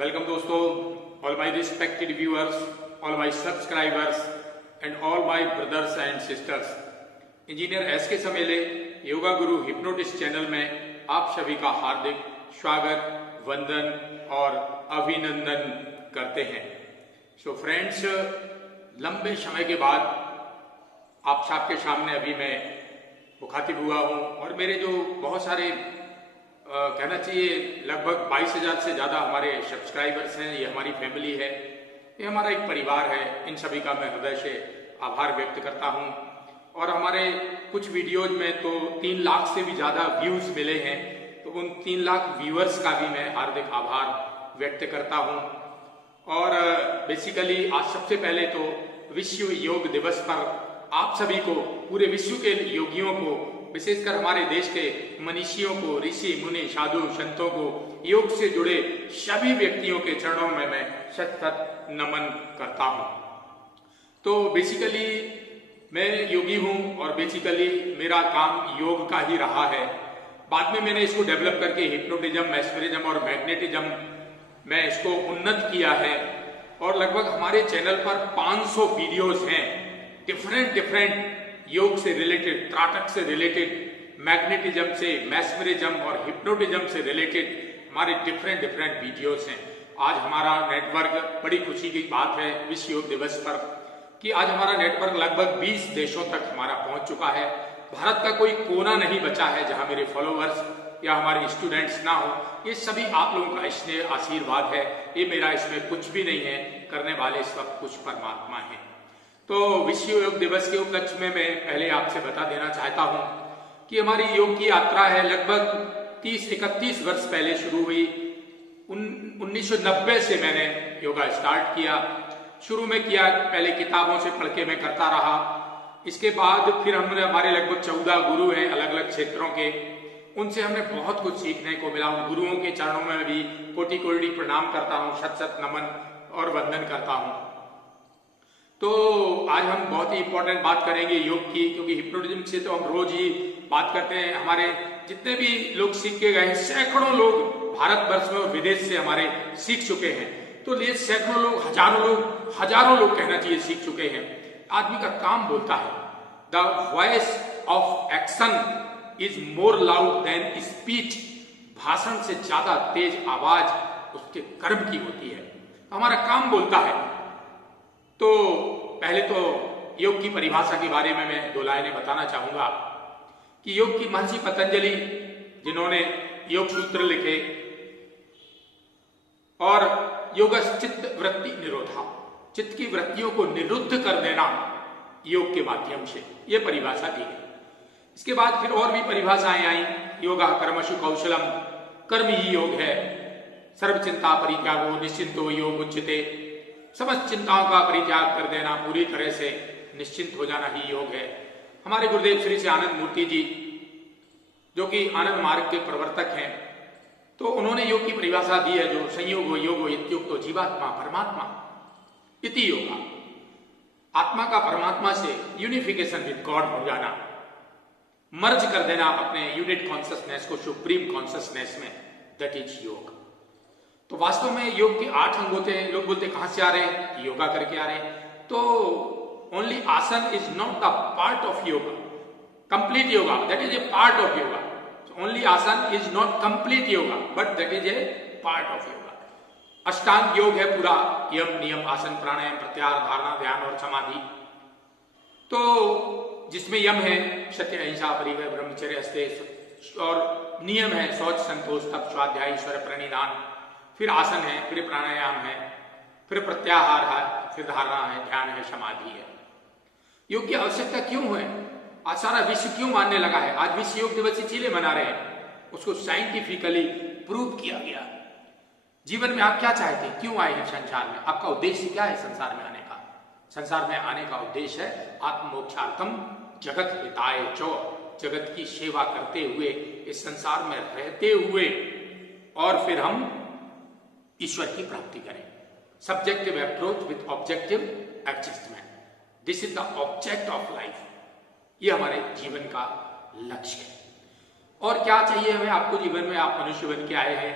Welcome दोस्तों, all my respected viewers, all my subscribers and all my brothers and sisters. Engineer S के समेले योगा गुरु hypnotist channel में आप सभी का हार्दिक स्वागत, वंदन और अभिनंदन करते हैं। सो फ्रेंड्स, लंबे समय के बाद आप सबके सामने अभी मैं मुखातिब हुआ हूँ और मेरे जो बहुत सारे कहना चाहिए लगभग 22,000 से ज़्यादा हमारे सब्सक्राइबर्स हैं। ये हमारी फैमिली है, ये हमारा एक परिवार है। इन सभी का मैं हृदय से आभार व्यक्त करता हूँ। और हमारे कुछ वीडियोज में तो 3 लाख से भी ज़्यादा व्यूज़ मिले हैं, तो उन 3 लाख व्यूअर्स का भी मैं हार्दिक आभार व्यक्त करता हूँ। और बेसिकली आज सबसे पहले तो विश्व योग दिवस पर आप सभी को, पूरे विश्व के योगियों को, विशेषकर हमारे देश के मनीषियों को, ऋषि मुनि साधु संतों को, योग से जुड़े सभी व्यक्तियों के चरणों में मैं शत शत नमन करता हूं। तो बेसिकली मैं योगी हूं और बेसिकली मेरा काम योग का ही रहा है। बाद में मैंने इसको डेवलप करके हिप्नोटिज्म, मैस्मरिज्म और मैग्नेटिज्म में इसको उन्नत किया है। और लगभग हमारे चैनल पर 500 वीडियोज हैं, डिफरेंट योग से रिलेटेड, त्राटक से रिलेटेड, मैग्नेटिज्म से, मैस्मरिज्म और हिप्नोटिज्म से रिलेटेड हमारे डिफरेंट वीडियोस हैं। आज हमारा नेटवर्क, बड़ी खुशी की बात है विश्व योग दिवस पर कि आज हमारा नेटवर्क लगभग 20 देशों तक हमारा पहुंच चुका है। भारत का कोई कोना नहीं बचा है जहां मेरे फॉलोअर्स या हमारे स्टूडेंट्स ना हो। ये सभी आप लोगों का स्नेह आशीर्वाद है, ये मेरा इसमें कुछ भी नहीं है, करने वाले सब कुछ परमात्मा है। तो विश्व योग दिवस के उपलक्ष्य में मैं पहले आपसे बता देना चाहता हूं कि हमारी योग की यात्रा है लगभग 30-31 वर्ष पहले शुरू हुई। 1990 से मैंने योगा स्टार्ट किया। शुरू में किया, पहले किताबों से पढ़ के मैं करता रहा। इसके बाद फिर हमने, हमारे लगभग 14 गुरु हैं अलग अलग क्षेत्रों के, उनसे हमने बहुत कुछ सीखने को मिला। उन गुरुओं के चरणों में भी कोटि कोटि प्रणाम करता हूँ, शत शत नमन और वंदन करता हूँ। तो आज हम बहुत ही इंपॉर्टेंट बात करेंगे योग की, क्योंकि हिप्नोटिज्म से तो हम रोज ही बात करते हैं। हमारे जितने भी लोग सीख के गए हैं, सैकड़ों लोग भारतवर्ष में और विदेश से हमारे सीख चुके हैं। तो ये सैकड़ों लोग, हजारों लोग कहना चाहिए सीख चुके हैं। आदमी का काम बोलता है। The voice of action is more loud than speech. भाषण से ज्यादा तेज आवाज उसके कर्म की होती है। हमारा काम बोलता है। तो पहले तो योग की परिभाषा के बारे में मैं 2 लाइनें बताना चाहूंगा कि योग की महर्षि पतंजलि, जिन्होंने योग सूत्र लिखे, और योगस चित्त वृत्ति निरोधा, चित्त की वृत्तियों को निरुद्ध कर देना योग के माध्यम से, ये परिभाषा दी गई। इसके बाद फिर और भी परिभाषाएं आई। योगा कर्मसु कौशलम, कर्म ही योग है। सर्व चिंता परित्यागो निश्चिंतो योग उच्यते, समस्त चिंताओं का परित्याग कर देना, पूरी तरह से निश्चिंत हो जाना ही योग है। हमारे गुरुदेव श्री आनंद मूर्ति जी, जो कि आनंद मार्ग के प्रवर्तक हैं, तो उन्होंने योग की परिभाषा दी है, जो संयोगो योगो इत्युक्तो जीवात्मा परमात्मा इति योगा। आत्मा का परमात्मा से यूनिफिकेशन विद गॉड हो जाना, मर्ज कर देना अपने यूनिट कॉन्शियसनेस को सुप्रीम कॉन्शियसनेस में, दैट इज योग। तो वास्तव में योग के 8 अंग होते हैं। लोग बोलते कहां से आ रहे हैं, योगा करके आ रहे हैं। तो only asan is not the part of yoga, complete yoga, that is a part of yoga. Only asan is not complete yoga, but that is a part of yoga. Ashtanga yoga है पूरा, यम नियम आसन प्राणायाम प्रत्याहार धारणा ध्यान और समाधि। तो जिसमें यम है सत्य अहिंसा परिग्रह ब्रह्मचर्य अस्ते, और नियम है शौच संतोष तप स्वाध्याय ईश्वर प्रणिधान। फिर आसन है, फिर प्राणायाम है, फिर प्रत्याहार है, फिर धारणा है, ध्यान है, समाधि है। योग की आवश्यकता क्यों है? आज सारा विश्व क्यों मानने लगा है? आज विश्व योग दिवस इसीलिए मना रहे हैं, उसको साइंटिफिकली प्रूव किया गया। जीवन में आप क्या चाहते हैं, क्यों आए हैं संसार में, आपका उद्देश्य क्या है संसार में आने का? संसार में आने का उद्देश्य है आत्मोक्षार्थम जगत हिताय चो, जगत की सेवा करते हुए, इस संसार में रहते हुए, और फिर हम ईश्वर की प्राप्ति करें। Subjective approach with objective adjustment, this is the object of life. ये हमारे जीवन का लक्ष्य है। और क्या चाहिए हमें? आपको जीवन में, आप मनुष्य बन के आए हैं,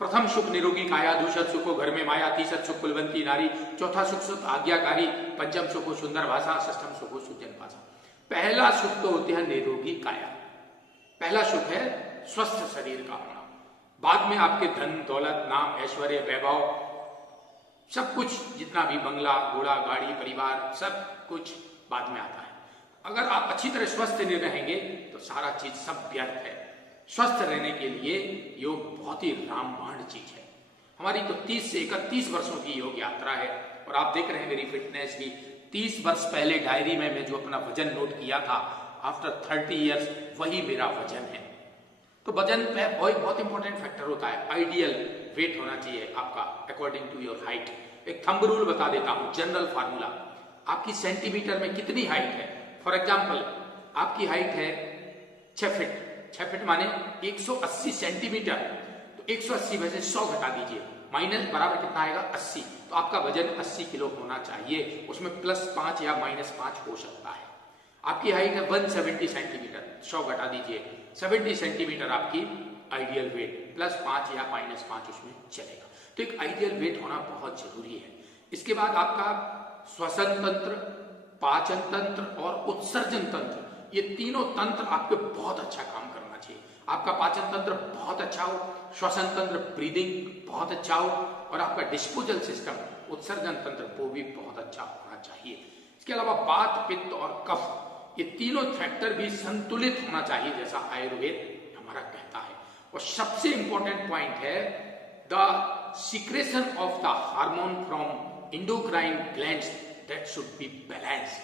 प्रथम सुख निरोगी काया, दूसरा सुख हो घर में माया, तीसरा सुख कुलवंती नारी, चौथा सुख सुख आज्ञाकारी, पंचम सुख हो सुंदर भाषा, षष्ठम सुख हो सुजन भाषा। पहला सुख तो होते हैं निरोगी काया। पहला सुख है स्वस्थ शरीर का होना। बाद में आपके धन दौलत नाम ऐश्वर्य वैभव सब कुछ, जितना भी बंगला घोड़ा गाड़ी परिवार सब कुछ बाद में आता है। अगर आप अच्छी तरह स्वस्थ नहीं रहेंगे तो सारा चीज सब व्यर्थ है। स्वस्थ रहने के लिए योग बहुत ही रामबाण चीज है। हमारी तो 30 से 31 वर्षों की योग यात्रा है और आप देख रहे हैं मेरी फिटनेस भी। 30 वर्ष पहले डायरी में मैं जो अपना वजन नोट किया था, आफ्टर 30 इयर्स वही मेरा वजन है। तो वजन पे बहुत इंपॉर्टेंट फैक्टर होता है। आइडियल वेट होना चाहिए आपका अकॉर्डिंग टू योर हाइट। एक थंब रूल बता देता हूं, जनरल फार्मूला। आपकी सेंटीमीटर में कितनी हाइट है? फॉर एग्जाम्पल आपकी हाइट है 6 फीट। 6 फीट माने 180 सेंटीमीटर। तो 180 में से 100 घटा दीजिए, माइनस बराबर कितना आएगा? 80। तो आपका वजन 80 किलो होना चाहिए। उसमें +5 या -5 हो सकता है। आपकी हाइट है 170 सेंटीमीटर, 100 घटा दीजिए, 70 सेंटीमीटर आपकी आइडियल वेट, +5 या -5 उसमें चलेगा। तो एक आइडियल वेट होना बहुत जरूरी है। इसके बाद आपका श्वसन तंत्र, पाचन तंत्र और उत्सर्जन तंत्र, ये तीनों तंत्र आपके बहुत अच्छा काम करना चाहिए। आपका पाचन तंत्र बहुत अच्छा हो, श्वसन तंत्र ब्रीदिंग बहुत अच्छा हो और आपका डिस्पोजल सिस्टम उत्सर्जन तंत्र वो भी बहुत अच्छा होना चाहिए। इसके अलावा वात पित्त और कफ, ये तीनों फैक्टर भी संतुलित होना चाहिए, जैसा आयुर्वेद हमारा कहता है। और सबसे इंपॉर्टेंट पॉइंट है the secretion of the hormone from endocrine glands that should be balanced,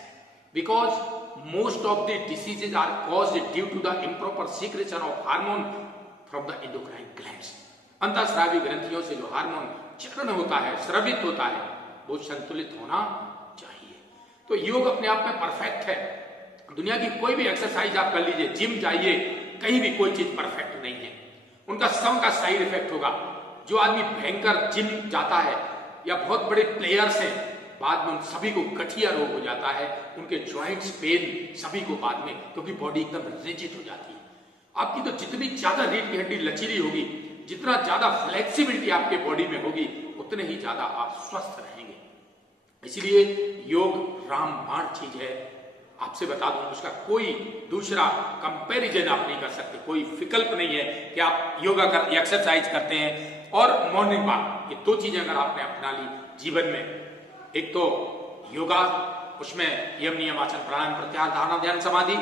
because most of the diseases are caused due to the improper secretion of hormone from the endocrine glands. अंतःस्रावी ग्रंथियों से जो hormone चरण होता है, स्रवित होता है, वो संतुलित होना चाहिए। तो योग अपने आप में परफेक्ट है। दुनिया की कोई भी एक्सरसाइज आप कर लीजिए, जिम जाइए, कहीं भी कोई चीज परफेक्ट नहीं है। उनका सब का साइड इफेक्ट होगा। जो आदमी भयंकर जिम जाता है या बहुत बड़े प्लेयर्स हैं, बाद में उन सभी को गठिया रोग हो जाता है, उनके जॉइंट्स पेन सभी को बाद में, क्योंकि बॉडी एकदम रिजिड हो जाती है। आपकी तो जितनी ज्यादा रीढ़ की हड्डी लचीली होगी, जितना ज्यादा फ्लेक्सिबिलिटी आपके बॉडी में होगी, उतने ही ज्यादा आप स्वस्थ रहेंगे। इसलिए योग रामबाण चीज है। आपसे बता दूं, उसका कोई दूसरा कंपैरिजन आप नहीं कर सकते, कोई विकल्प नहीं है कि आप योगा कर एक्सरसाइज करते हैं और मॉर्निंग वॉक, ये दो चीजें अगर आपने अपना ली जीवन में, एक तो योगा, उसमें यम नियम आसन प्राणायाम प्रत्याहार धारणा ध्यान समाधि,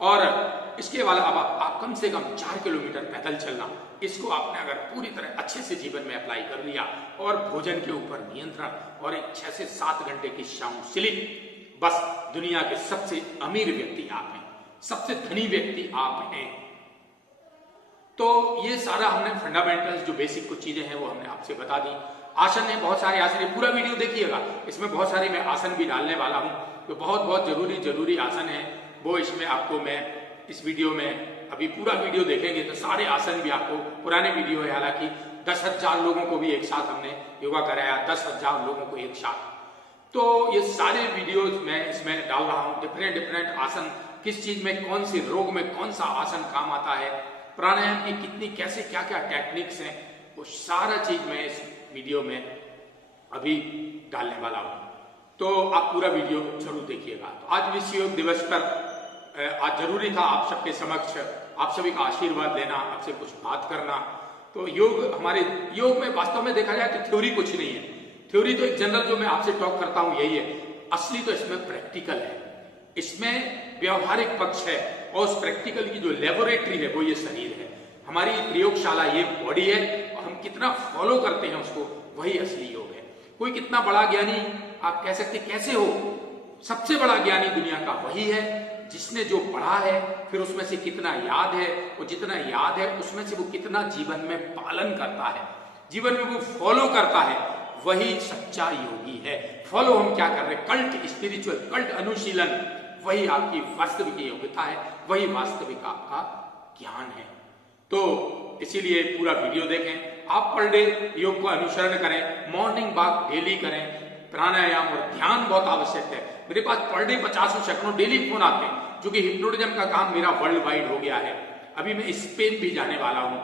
और इसके अलावा आप कम से कम 4 किलोमीटर पैदल चलना, इसको आपने अगर पूरी तरह अच्छे से जीवन में अप्लाई कर लिया, और भोजन के ऊपर नियंत्रण और एक 6 से 7 घंटे की साउंड स्लीप, बस दुनिया के सबसे अमीर व्यक्ति आप हैं, सबसे धनी व्यक्ति आप हैं। तो ये सारा हमने फंडामेंटल्स, जो बेसिक कुछ चीजें हैं वो हमने आपसे बता दी। आसन है, बहुत सारे आसन है, पूरा वीडियो देखिएगा, इसमें बहुत सारे मैं आसन भी डालने वाला हूं, तो बहुत जरूरी आसन है वो इसमें आपको मैं इस वीडियो में, अभी पूरा वीडियो देखेंगे तो सारे आसन भी आपको, पुराने वीडियो है हालांकि, 10,000 लोगों को भी एक साथ हमने योगा कराया, 10,000 लोगों को एक साथ। तो ये सारे वीडियोज मैं इसमें डाल रहा हूँ, डिफरेंट आसन, किस चीज में, कौन सी रोग में कौन सा आसन काम आता है, प्राणायाम की कितनी कैसे क्या क्या टेक्निक्स हैं, वो सारा चीज मैं इस वीडियो में अभी डालने वाला हूं। तो आप पूरा वीडियो जरूर देखिएगा। तो आज विश्व योग दिवस पर आज जरूरी था आप सबके समक्ष आप सभी का आशीर्वाद लेना, आपसे कुछ बात करना। तो योग में वास्तव में देखा जाए तो थ्योरी कुछ नहीं है। थ्योरी तो एक जनरल जो मैं आपसे टॉक करता हूं यही है, असली तो इसमें प्रैक्टिकल है, इसमें व्यवहारिक पक्ष है, और उस प्रैक्टिकल की जो लेबोरेटरी है वो ये शरीर है, हमारी प्रयोगशाला ये बॉडी है, और हम कितना फॉलो करते हैं उसको, वही असली योग है। कोई कितना बड़ा ज्ञानी आप कह सकते कैसे हो, सबसे बड़ा ज्ञानी दुनिया का वही है जिसने जो पढ़ा है, फिर उसमें से कितना याद है, और जितना याद है उसमें से वो कितना जीवन में पालन करता है, जीवन में वो फॉलो करता है, वही सच्चा योगी है। फॉलो हम क्या कर रहे हैं, कल्ट स्पिरिचुअल, कल्ट अनुशीलन, वही आपकी वास्तविक योग्यता है, वही वास्तविक आपका ज्ञान है। तो इसीलिए पूरा वीडियो देखें, आप पर डे योग को अनुसरण करें, मॉर्निंग वॉक डेली करें, प्राणायाम और ध्यान बहुत आवश्यक है। मेरे पास पर डे 50 सैकड़ों डेली फोन आते हैं, क्योंकि हिप्नोटिज्म का काम मेरा वर्ल्ड वाइड हो गया है। अभी मैं स्पेन भी जाने वाला हूं,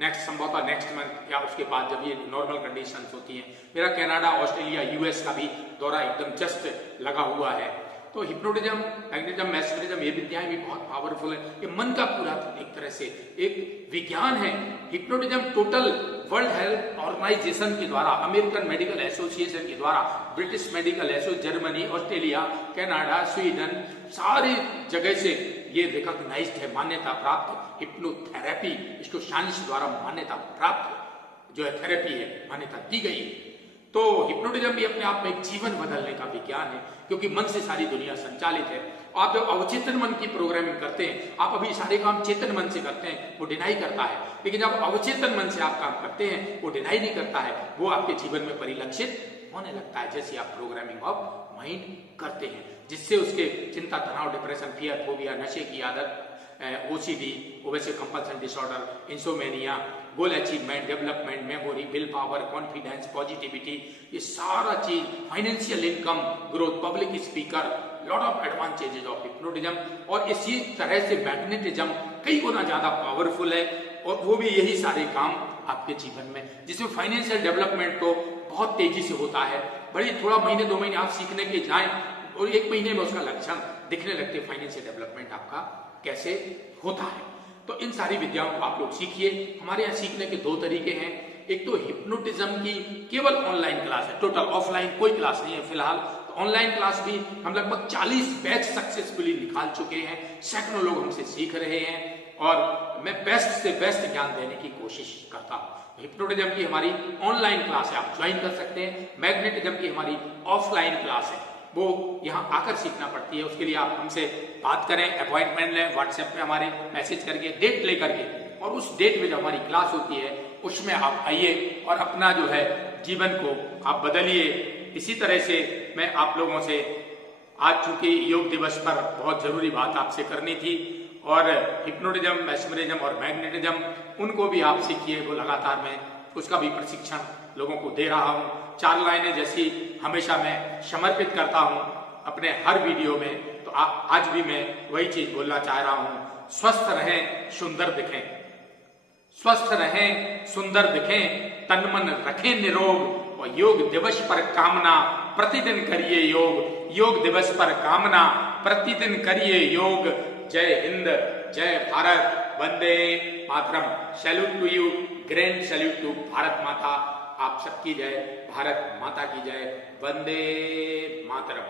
नेक्स्ट संभवतः नेक्स्ट मंथ या उसके बाद जब ये नॉर्मल कंडीशंस होती हैं। मेरा कनाडा, ऑस्ट्रेलिया, यूएस का भी दौरा एकदम जस्ट लगा हुआ है। तो हिप्नोटिज्म, मैग्नेटिज्म, मेस्मरिज्म ये विद्याएं भी बहुत पावरफुल है। ये मन का पूरा एक तरह से एक विज्ञान है। Hypnotism total World Health Organization के द्वारा, अमेरिकन मेडिकल एसोसिएशन के द्वारा, British Medical Association, Germany, Australia, Canada, Sweden, सारी जगह से ये रिकॉग्नाइज्ड है, मान्यता प्राप्त हिप्नोथेरेपी, इसको साइंस द्वारा मान्यता प्राप्त जो है थेरेपी है, मान्यता दी गई है। तो हिप्नोटिज्म भी अपने आप में एक जीवन बदलने का विज्ञान है, क्योंकि मन से सारी दुनिया संचालित है। आप जब अवचेतन मन की प्रोग्रामिंग करते हैं, आप अभी सारे काम चेतन मन से करते हैं, वो डिनाई करता है, लेकिन जब अवचेतन मन से आप काम करते हैं, वो डिनाई नहीं करता है, वो आपके जीवन में परिलक्षित होने लगता है, जैसे आप प्रोग्रामिंग ऑफ माइंड करते हैं, जिससे उसके चिंता, तनाव, डिप्रेशन, फियर, फोबिया, नशे की आदत, OCD, obsessive compulsive disorder, insomnia, goal achievement, development, memory, will power, confidence, positivity, ये सारा चीज, financial income growth, public speaker, lot of advantages of hypnotism. और इसी तरह से मैग्नेटिज्म कई गुना ज्यादा पावरफुल है, और वो भी यही सारे काम आपके जीवन में, जिसमें फाइनेंशियल डेवलपमेंट तो बहुत तेजी से होता है। बड़ी थोड़ा महीने 2 महीने आप सीखने के जाएं और 1 महीने में उसका लक्षण दिखने लगते, फाइनेंशियल डेवलपमेंट आपका कैसे होता है। तो इन सारी विद्याओं को आप लोग सीखिए। हमारे यहाँ सीखने के 2 तरीके हैं। एक तो हिप्नोटिज्म की केवल ऑनलाइन क्लास है, टोटल ऑफलाइन कोई क्लास नहीं है फिलहाल। तो ऑनलाइन क्लास भी हम लगभग 40 बैच सक्सेसफुली निकाल चुके हैं, सैकड़ों लोग हमसे सीख रहे हैं, और मैं बेस्ट से बेस्ट ज्ञान देने की कोशिश करता हूँ। हिप्नोटिज्म की हमारी ऑनलाइन क्लास है, आप ज्वाइन कर सकते हैं। मैग्नेटिज्म की हमारी ऑफलाइन क्लास है, वो यहाँ आकर सीखना पड़ती है। उसके लिए आप हमसे बात करें, अपॉइंटमेंट लें, व्हाट्सएप पे हमारे मैसेज करके, डेट लेकर के, और उस डेट में जो हमारी क्लास होती है उसमें आप आइए और अपना जो है जीवन को आप बदलिए। इसी तरह से मैं आप लोगों से आज चूंकि योग दिवस पर बहुत जरूरी बात आपसे करनी थी, और हिप्नोटिज्म, मेस्मरिज्म और मैग्नेटिज्म उनको भी आप सीखिए, वो लगातार मैं उसका भी प्रशिक्षण लोगों को दे रहा हूँ। 4 लाइनें जैसी हमेशा मैं समर्पित करता हूँ अपने हर वीडियो में, तो आज भी मैं वही चीज बोलना चाह रहा हूँ। स्वस्थ रहें, सुंदर दिखें, स्वस्थ रहें, सुंदर दिखें, तन मन रखें निरोग, और योग दिवस पर कामना प्रतिदिन करिए योग, योग दिवस पर कामना प्रतिदिन करिए योग। जय हिंद, जय भारत, वंदे मातरम। Salute to you, grand salute to Bharat Mata. आप सबकी जय, भारत माता की जय, वंदे मातरम।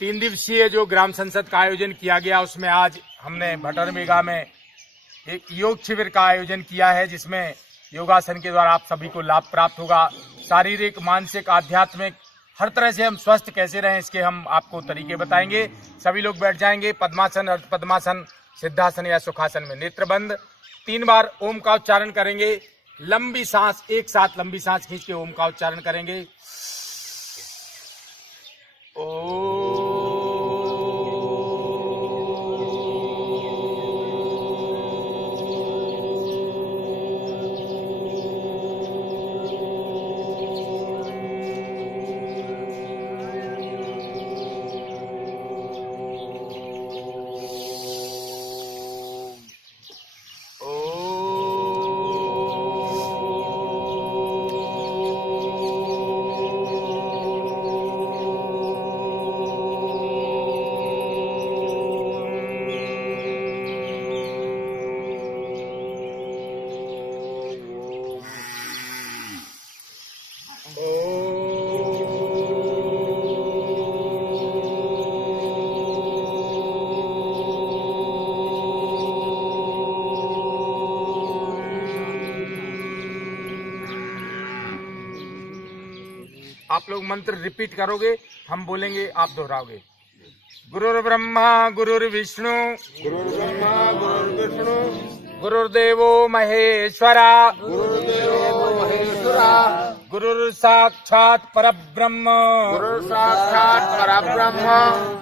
3 दिवसीय जो ग्राम संसद का आयोजन किया गया, उसमें आज हमने भटरमेगा में एक योग शिविर का आयोजन किया है, जिसमें योगासन के द्वारा आप सभी को लाभ प्राप्त होगा। शारीरिक, मानसिक, आध्यात्मिक हर तरह से हम स्वस्थ कैसे रहें, इसके हम आपको तरीके बताएंगे। सभी लोग बैठ जाएंगे, पद्मासन, अर्ध पद्मासन, सिद्धासन या सुखासन में नेत्र बंद। 3 बार ओम का उच्चारण करेंगे, लंबी सांस, एक साथ लंबी सांस खींच के ओम का उच्चारण करेंगे। आप लोग मंत्र रिपीट करोगे, हम बोलेंगे, आप दोहराओगे। गुरुर्ब्रह्मा गुरुर्विष्णु गुरुर्ब्रह्मा गुरुर्विष्णु गुरुर्देवो महेश्वरा गुरुर्देवो महेश्वरा गुरुर्साक्षात् परब्रह्म गुरुर्साक्षात् परब्रह्म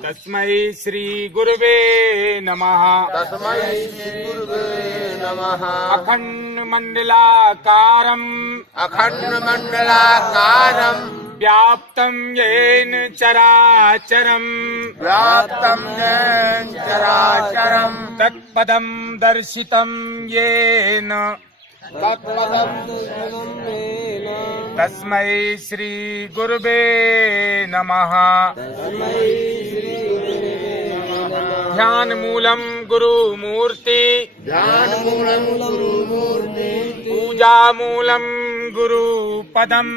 तस्मै श्री गुरुवे नमः। तस्मै श्री गुरुवे नमः। अखंड मंडलाकारम् अखंड मंडलाकारम् व्याप्तं येन चराचरम् व्याप्तं येन चराचरम् तत्पदं दर्शितं येन तस्मै श्री गुरुवे नमः। ध्यान मूलम गुरुमूर्ति पूजा मूलम गुरुपदम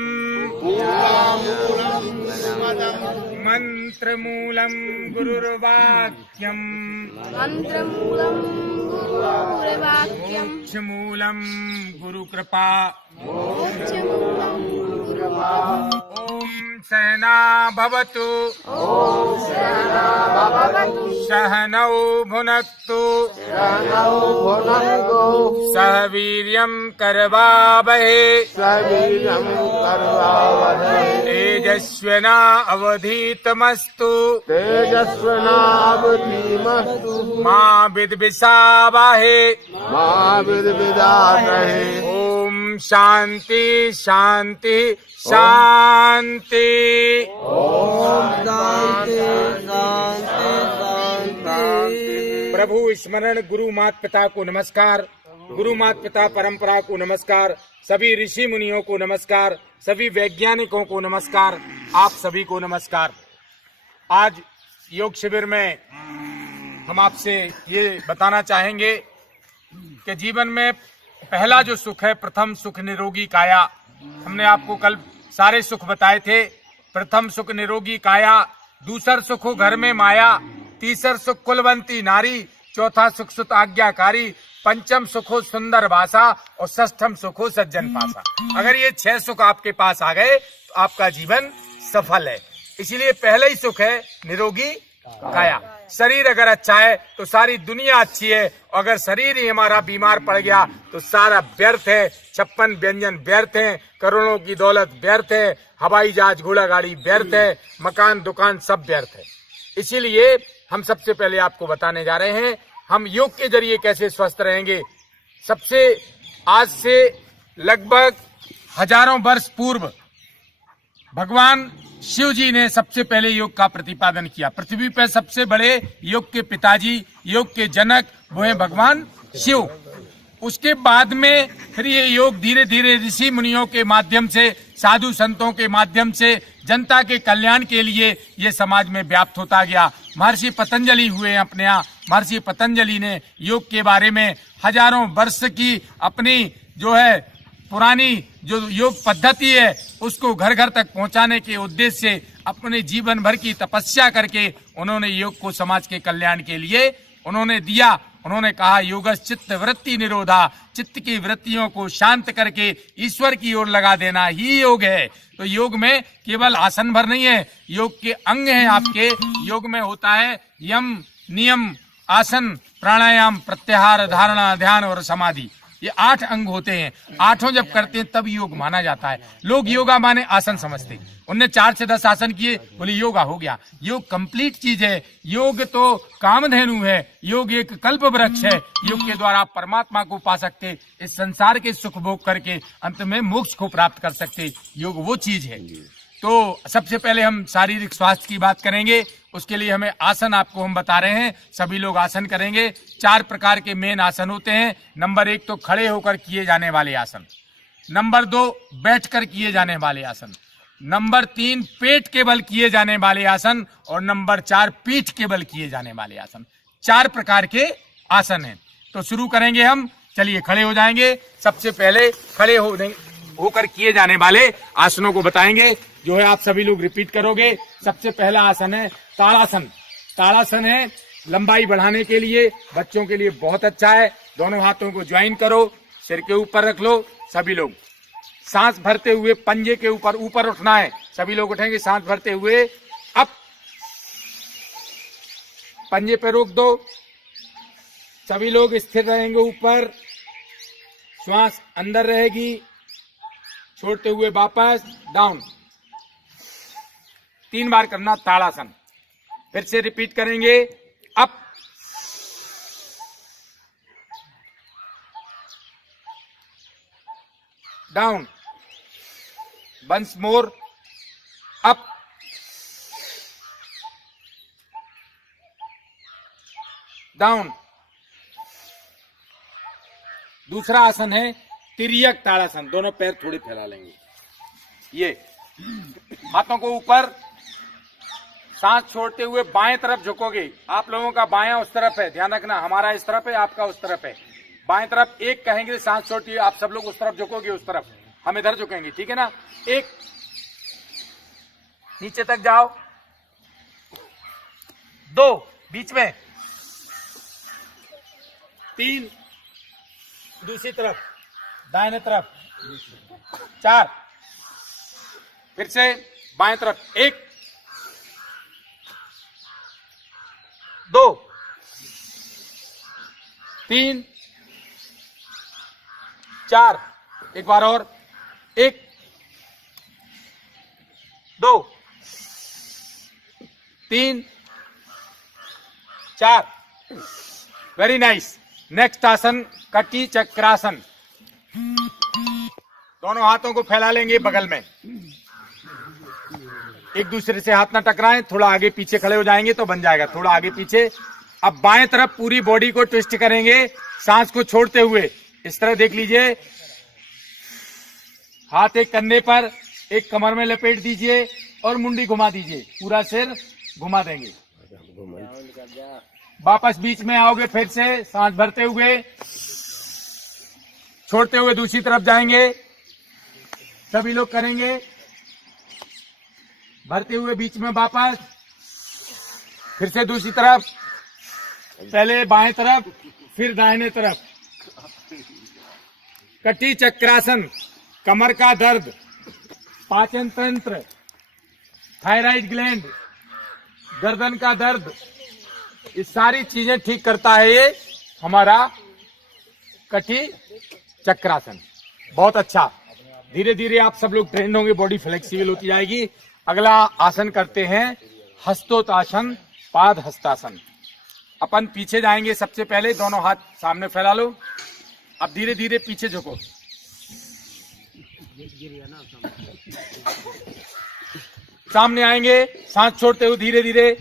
मंत्र मूलम गुरुर्वाक्यम मंत्रमूलं गुरुवाक्यं मोक्ष मूलम गुरुकृपा। मोक्षमूलं गुरुकृपा। ओम सहना भवतु सहनौ भुनक्तु सह वीर्यं करवावहै तेजस्विना अवधीतमस्तु तेजस्वनावधीमस्तु मा विद्विषावहै। ओम शांति शांति शांति। प्रभु स्मरण गुरु मात पिता को नमस्कार, गुरु मात पिता परंपरा को नमस्कार, सभी ऋषि मुनियों को नमस्कार, सभी वैज्ञानिकों को नमस्कार, आप सभी को नमस्कार। आज योग शिविर में हम आपसे ये बताना चाहेंगे कि जीवन में पहला जो सुख है, प्रथम सुख निरोगी काया। हमने आपको कल सारे सुख बताए थे। प्रथम सुख निरोगी काया, दूसर सुख घर में माया, तीसर सुख कुलवंती नारी, चौथा सुख सुत आज्ञाकारी, पंचम सुखो सुंदर भाषा और षष्ठम सुखो सज्जन पासा। अगर ये 6 सुख आपके पास आ गए तो आपका जीवन सफल है। इसीलिए पहला ही सुख है निरोगी काया। शरीर अगर अच्छा है तो सारी दुनिया अच्छी है, और अगर शरीर ही हमारा बीमार पड़ गया तो सारा व्यर्थ है। 56 व्यंजन व्यर्थ हैं, करोड़ों की दौलत व्यर्थ है, हवाई जहाज घोड़ा गाड़ी व्यर्थ है, मकान दुकान सब व्यर्थ है। इसीलिए हम सबसे पहले आपको बताने जा रहे हैं हम योग के जरिए कैसे स्वस्थ रहेंगे। सबसे आज से लगभग हजारों वर्ष पूर्व भगवान शिव जी ने सबसे पहले योग का प्रतिपादन किया। पृथ्वी पर सबसे बड़े योग के पिताजी, योग के जनक वो हैं भगवान शिव। उसके बाद में फिर ये योग धीरे धीरे ऋषि मुनियों के माध्यम से, साधु संतों के माध्यम से जनता के कल्याण के लिए ये समाज में व्याप्त होता गया। महर्षि पतंजलि हुए अपने यहाँ। महर्षि पतंजलि ने योग के बारे में हजारों वर्ष की अपनी जो है पुरानी जो योग पद्धति है उसको घर घर तक पहुंचाने के उद्देश्य से अपने जीवन भर की तपस्या करके उन्होंने योग को समाज के कल्याण के लिए उन्होंने दिया। उन्होंने कहा योगस चित्त वृत्ति निरोधा, चित्त की वृत्तियों को शांत करके ईश्वर की ओर लगा देना ही योग है। तो योग में केवल आसन भर नहीं है, योग के अंग हैं आपके। योग में होता है यम, नियम, आसन, प्राणायाम, प्रत्याहार, धारणा, ध्यान और समाधि। ये 8 अंग होते हैं। 8 जब करते हैं तब योग माना जाता है। लोग योगा माने आसन समझते। उनने 4 से 10 आसन किए, बोले योगा हो गया। योग कंप्लीट चीज है। योग तो कामधेनु है। योग एक कल्प वृक्ष है। योग के द्वारा आप परमात्मा को पा सकते, इस संसार के सुख भोग करके अंत में मोक्ष को प्राप्त कर सकते। योग वो चीज है। तो सबसे पहले हम शारीरिक स्वास्थ्य की बात करेंगे। उसके लिए हमें आसन आपको हम बता रहे हैं। सभी लोग आसन करेंगे। 4 प्रकार के मेन आसन होते हैं। नंबर 1 तो खड़े होकर किए जाने वाले आसन। नंबर 2 बैठकर किए जाने वाले आसन। नंबर 3 पेट के बल किए जाने वाले आसन। और नंबर 4 पीठ के बल किए जाने वाले आसन। 4 प्रकार के आसन हैं। तो शुरू करेंगे हम। चलिए खड़े हो जाएंगे। सबसे पहले खड़े होकर किए जाने वाले आसनों को बताएंगे, जो है आप सभी लोग रिपीट करोगे। सबसे पहला आसन है ताड़ासन। ताड़ासन है लंबाई बढ़ाने के लिए, बच्चों के लिए बहुत अच्छा है। दोनों हाथों को ज्वाइन करो, सिर के ऊपर रख लो। सभी लोग सांस भरते हुए पंजे के ऊपर ऊपर उठना है। सभी लोग उठेंगे सांस भरते हुए। अप, पंजे पे रोक दो। सभी लोग स्थिर रहेंगे ऊपर। श्वास अंदर रहेगी, छोड़ते हुए वापस डाउन। 3 बार करना ताड़ासन। फिर से रिपीट करेंगे। Up, down, once more. Up, down, दूसरा आसन है तिर्यक ताड़ासन। दोनों पैर थोड़े फैला लेंगे, ये हाथों को ऊपर, सांस छोड़ते हुए बाएं तरफ झुकोगे। आप लोगों का बायां उस तरफ है, ध्यान रखना, हमारा इस तरफ है, आपका उस तरफ है। बाएं तरफ एक कहेंगे, सांस छोड़ती आप सब लोग उस तरफ झुकोगे, उस तरफ, हम इधर झुकेंगे, ठीक है ना। एक, नीचे तक जाओ, दो, बीच में, तीन, दूसरी तरफ, दाहिने तरफ, चार, फिर से बाएं तरफ, एक, दो, तीन, चार, एक बार और, एक, दो, तीन, चार, वेरी नाइस। नेक्स्ट आसन कटी चक्रासन। दोनों हाथों को फैला लेंगे बगल में, एक दूसरे से हाथ ना टकराएं, थोड़ा आगे पीछे खड़े हो जाएंगे तो बन जाएगा, थोड़ा आगे पीछे। अब बाएं तरफ पूरी बॉडी को ट्विस्ट करेंगे, सांस को छोड़ते हुए, इस तरह देख लीजिए, हाथ एक कंधे पर, एक कमर में लपेट दीजिए और मुंडी घुमा दीजिए, पूरा सिर घुमा देंगे। वापस बीच में आओगे, फिर से सांस भरते हुए, छोड़ते हुए दूसरी तरफ जाएंगे, सभी लोग करेंगे, भरते हुए बीच में वापस, फिर से दूसरी तरफ, पहले बाएं तरफ, फिर दाहिने तरफ। कटी चक्रासन, कमर का दर्द, पाचन तंत्र, थायराइड ग्लैंड, गर्दन का दर्द, ये सारी चीजें ठीक करता है ये हमारा कटी चक्रासन। बहुत अच्छा, धीरे धीरे आप सब लोग ट्रेंड होंगे, बॉडी फ्लेक्सिबल होती जाएगी। अगला आसन करते हैं हस्तोत्तासन, पाद हस्तासन। अपन पीछे जाएंगे, सबसे पहले दोनों हाथ सामने फैला लो, अब धीरे धीरे पीछे झुको, सामने आएंगे, सांस छोड़ते हुए धीरे धीरे,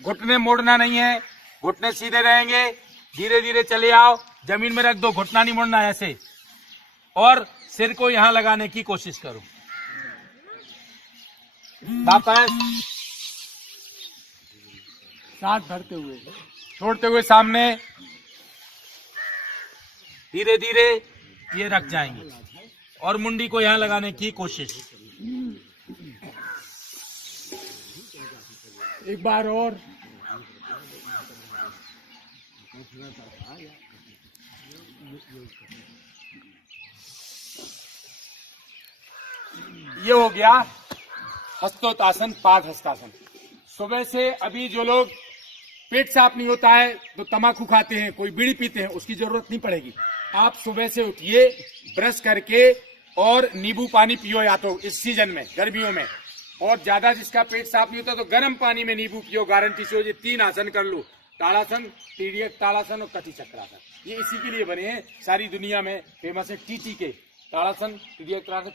घुटने मोड़ना नहीं है, घुटने सीधे रहेंगे, धीरे धीरे चले आओ, जमीन में रख दो, घुटना नहीं मोड़ना ऐसे, और सिर को यहां लगाने की कोशिश करो। वापस सांस भरते हुए, छोड़ते हुए सामने, धीरे धीरे ये रख जाएंगे और मुंडी को यहां लगाने की कोशिश। एक बार और, ये हो गया हस्तोत्तासन, पाद हस्तासन। सुबह से अभी जो लोग पेट साफ नहीं होता है तो तम्बाकू खाते हैं, कोई बीड़ी पीते हैं, उसकी जरूरत नहीं पड़ेगी। आप सुबह से उठिए, ब्रश करके और नींबू पानी पियो, या तो इस सीजन में गर्मियों में, और ज्यादा जिसका पेट साफ नहीं होता तो गर्म पानी में नींबू पियो, गारंटी से। ये 3 आसन कर लो, ताड़ासन, तिर्यक ताड़ासन और कटी चक्रासन। ये इसी के लिए बने हैं, सारी दुनिया में फेमस है। टीटी के ताड़ासन, तिर्यक ताड़ासन,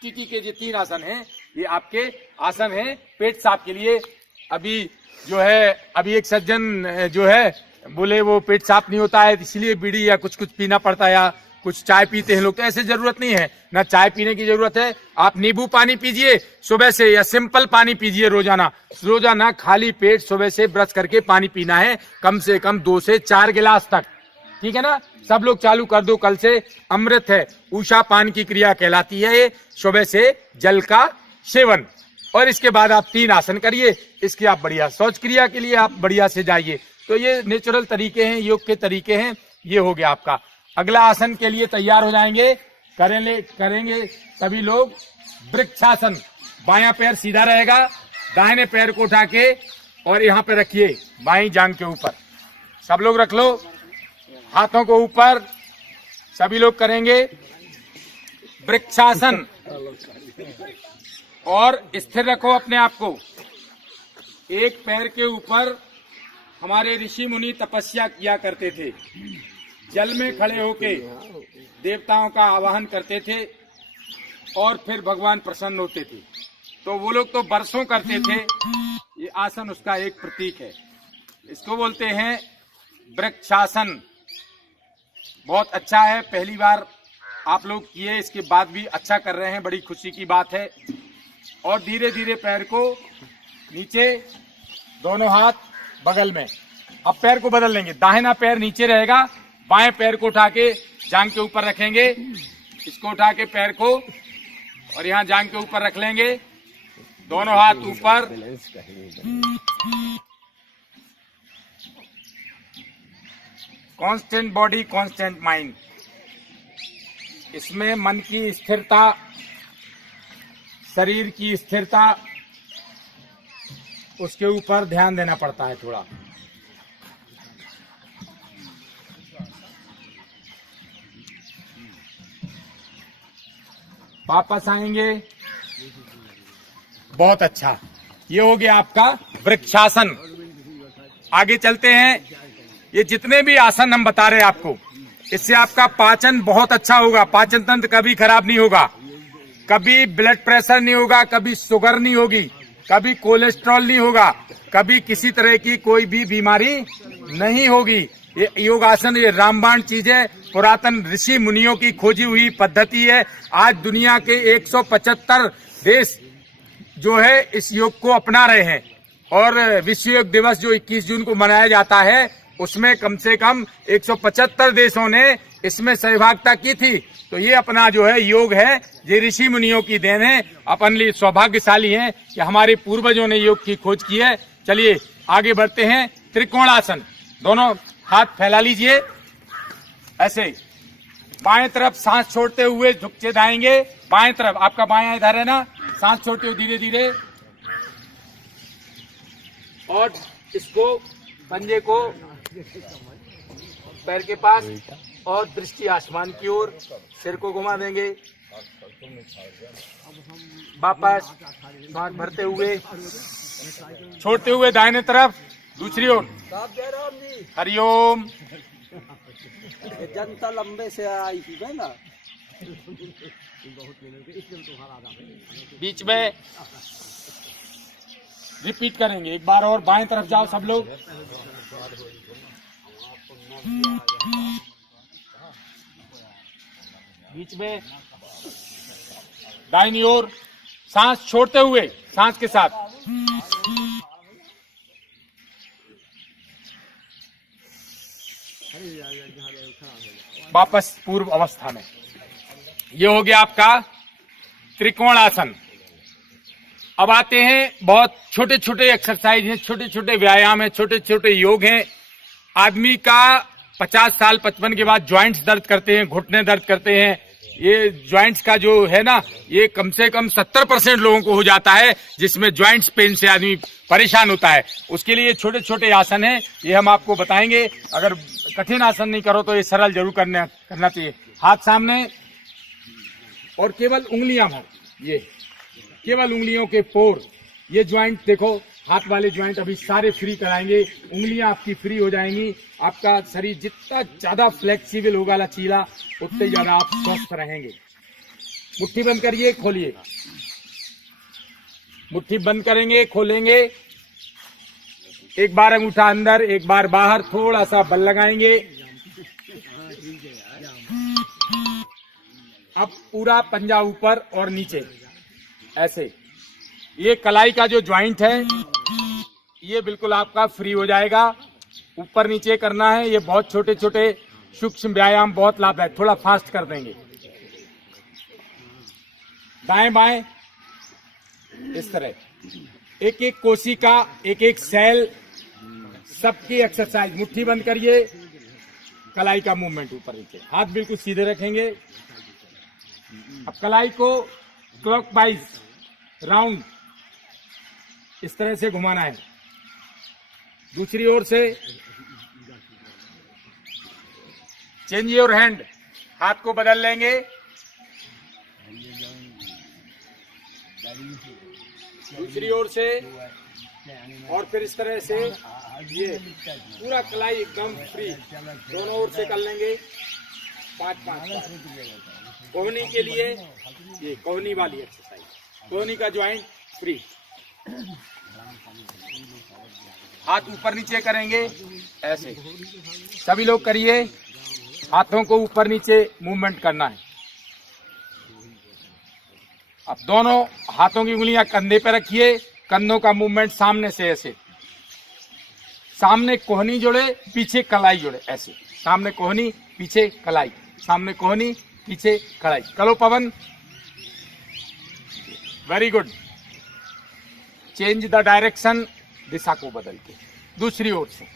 टीटी के ये 3 आसन हैं, ये आपके आसन हैं पेट साफ के लिए। अभी जो है, अभी एक सज्जन जो है बोले वो पेट साफ नहीं होता है इसलिए बीड़ी या कुछ पीना पड़ता है, या कुछ चाय पीते हैं लोग, तो ऐसे जरूरत नहीं है, ना चाय पीने की जरूरत है। आप नींबू पानी पीजिए सुबह से, या सिंपल पानी पीजिए रोजाना खाली पेट सुबह से ब्रश करके पानी पीना है, कम से कम 2 से 4 गिलास तक, ठीक है ना। सब लोग चालू कर दो, कल से अमृत है, उषा पान की क्रिया कहलाती है ये, सुबह से जल का सेवन। और इसके बाद आप 3 आसन करिए, इसकी आप बढ़िया शौच क्रिया के लिए आप बढ़िया से जाइए। तो ये नेचुरल तरीके हैं, योग के तरीके हैं। ये हो गया आपका। अगला आसन के लिए तैयार हो जाएंगे, करेंगे सभी लोग वृक्षासन। बायां पैर सीधा रहेगा, दाहिने पैर को उठा के और यहाँ पे रखिए बाईं जांघ के ऊपर, सब लोग रख लो, हाथों को ऊपर, सभी लोग करेंगे वृक्षासन। और स्थिर रखो अपने आप को, एक पैर के ऊपर। हमारे ऋषि मुनि तपस्या किया करते थे, जल में खड़े होके देवताओं का आवाहन करते थे और फिर भगवान प्रसन्न होते थे। तो वो लोग तो बरसों करते थे, ये आसन उसका एक प्रतीक है। इसको बोलते हैं वृक्षासन। बहुत अच्छा है, पहली बार आप लोग किए, इसके बाद भी अच्छा कर रहे हैं, बड़ी खुशी की बात है। और धीरे धीरे पैर को नीचे, दोनों हाथ बगल में। अब पैर को बदल लेंगे, दाहिना पैर नीचे रहेगा, बाएं पैर को उठा के जांघ के ऊपर रखेंगे, इसको उठा के पैर को और यहाँ जांघ के ऊपर रख लेंगे, दोनों हाथ ऊपर। कांस्टेंट बॉडी कांस्टेंट माइंड, इसमें मन की स्थिरता, शरीर की स्थिरता, उसके ऊपर ध्यान देना पड़ता है थोड़ा। वापस आएंगे, बहुत अच्छा। ये हो गया आपका वृक्षासन। आगे चलते हैं, ये जितने भी आसन हम बता रहे हैं आपको, इससे आपका पाचन बहुत अच्छा होगा, पाचन तंत्र कभी खराब नहीं होगा, कभी ब्लड प्रेशर नहीं होगा, कभी शुगर नहीं होगी, कभी कोलेस्ट्रॉल नहीं होगा, कभी किसी तरह की कोई भी बीमारी नहीं होगी। ये योगासन, ये रामबाण चीज है, पुरातन ऋषि मुनियों की खोजी हुई पद्धति है। आज दुनिया के 175 देश जो है इस योग को अपना रहे हैं, और विश्व योग दिवस जो 21 जून को मनाया जाता है, उसमें कम से कम 175 देशों ने इसमें सहभागिता की थी। तो ये अपना जो है योग है, ये ऋषि मुनियों की देन है। अपन लिए सौभाग्यशाली हैं कि हमारे पूर्वजों ने योग की खोज की है। चलिए आगे बढ़ते हैं। त्रिकोणासन, दोनों हाथ फैला लीजिए ऐसे, बाएं तरफ सांस छोड़ते हुए झुक जाएंगे, बाएं तरफ, आपका बायां इधर है ना, सांस छोड़ते हुए धीरे धीरे, और इसको पंजे को पैर के पास, और दृष्टि आसमान की ओर, सिर को घुमा देंगे, वापस सांस भरते हुए, छोड़ते हुए दाहिने तरफ, दूसरी ओर। हरिओम। जनता लंबे से आई थी ना, बीच में रिपीट करेंगे एक बार और। बाएं तरफ जाओ सब लोग, बीच में दाहिनी ओर, सांस छोड़ते हुए, सांस के साथ। वापस पूर्व अवस्था में। ये हो गया आपका त्रिकोणासन। अब आते हैं, बहुत छोटे छोटे एक्सरसाइज हैं, छोटे छोटे व्यायाम हैं, छोटे छोटे योग हैं। आदमी का 50 साल 55 के बाद ज्वाइंट्स दर्द करते हैं, घुटने दर्द करते हैं। ये ज्वाइंट्स का जो है ना, ये कम से कम 70% लोगों को हो जाता है, जिसमें ज्वाइंट्स पेन से आदमी परेशान होता है। उसके लिए छोटे छोटे आसन हैं, ये हम आपको बताएंगे। अगर कठिन आसन नहीं करो तो ये सरल जरूर करना चाहिए। हाथ सामने, और केवल उंगलियां भर, ये केवल उंगलियों के पोर, ये ज्वाइंट देखो, हाथ वाले ज्वाइंट अभी सारे फ्री कराएंगे, उंगलियां आपकी फ्री हो जाएंगी। आपका शरीर जितना ज्यादा फ्लेक्सिबल होगा, लचीला, उतने ज्यादा आप स्वस्थ रहेंगे। मुट्ठी बंद करिए, खोलिए, मुट्ठी बंद करेंगे, खोलेंगे, एक बार अंगूठा अंदर, एक बार बाहर, थोड़ा सा बल लगाएंगे। अब पूरा पंजा ऊपर और नीचे ऐसे। ये कलाई का जो ज्वाइंट है, ये बिल्कुल आपका फ्री हो जाएगा। ऊपर नीचे करना है, ये बहुत छोटे छोटे सूक्ष्म व्यायाम, बहुत लाभदायक। थोड़ा फास्ट कर देंगे, दाएं बाएं, इस तरह एक एक कोशिका, एक एक सेल, सबकी एक्सरसाइज। मुट्ठी बंद करिए, कलाई का मूवमेंट ऊपर नीचे, हाथ बिल्कुल सीधे रखेंगे। अब कलाई को क्लॉकवाइज राउंड इस तरह से घुमाना है। दूसरी ओर से चेंज योर हैंड, हाथ को बदल लेंगे। दूसरी ओर से, और फिर इस तरह से, ये पूरा कलाई एकदम फ्री, दोनों ओर से कर लेंगे। 5-5 कोहनी के लिए, ये कोहनी वाली एक्सरसाइज, कोहनी का ज्वाइंट फ्री। हाथ ऊपर नीचे करेंगे ऐसे, सभी लोग करिए। हाथों को ऊपर नीचे मूवमेंट करना है। अब दोनों हाथों की उंगलियां कंधे पे रखिए, कंधों का मूवमेंट सामने से ऐसे, सामने कोहनी जोड़े, पीछे कलाई जोड़े, ऐसे सामने कोहनी, पीछे कलाई, सामने कोहनी, पीछे कलाई। करो Pawan, very good. Change the direction, दिशा को बदल के दूसरी ओर से।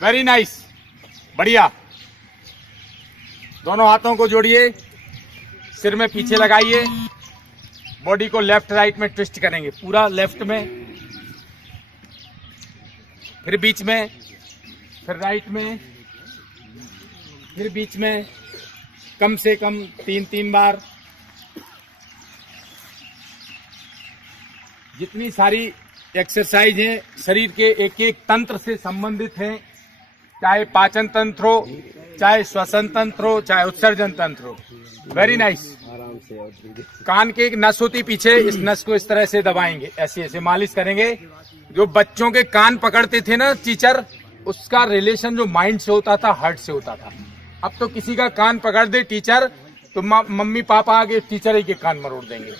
वेरी नाइस, बढ़िया। दोनों हाथों को जोड़िए, सिर में पीछे लगाइए, बॉडी को लेफ्ट राइट में ट्विस्ट करेंगे, पूरा लेफ्ट में, फिर बीच में, फिर राइट में, फिर बीच में, कम से कम 3-3 बार। जितनी सारी एक्सरसाइज हैं शरीर के एक एक तंत्र से संबंधित हैं, चाहे पाचन तंत्र हो, चाहे श्वसन तंत्र हो, चाहे उत्सर्जन तंत्र हो। Very nice. कान की एक नस होती पीछे, इस नस को इस तरह से दबाएंगे, ऐसे ऐसे मालिश करेंगे। जो बच्चों के कान पकड़ते थे ना टीचर, उसका रिलेशन जो माइंड से होता था, हार्ट से होता था। अब तो किसी का कान पकड़ दे टीचर तो मम्मी पापा आगे टीचर ही के कान मरोड़ देंगे,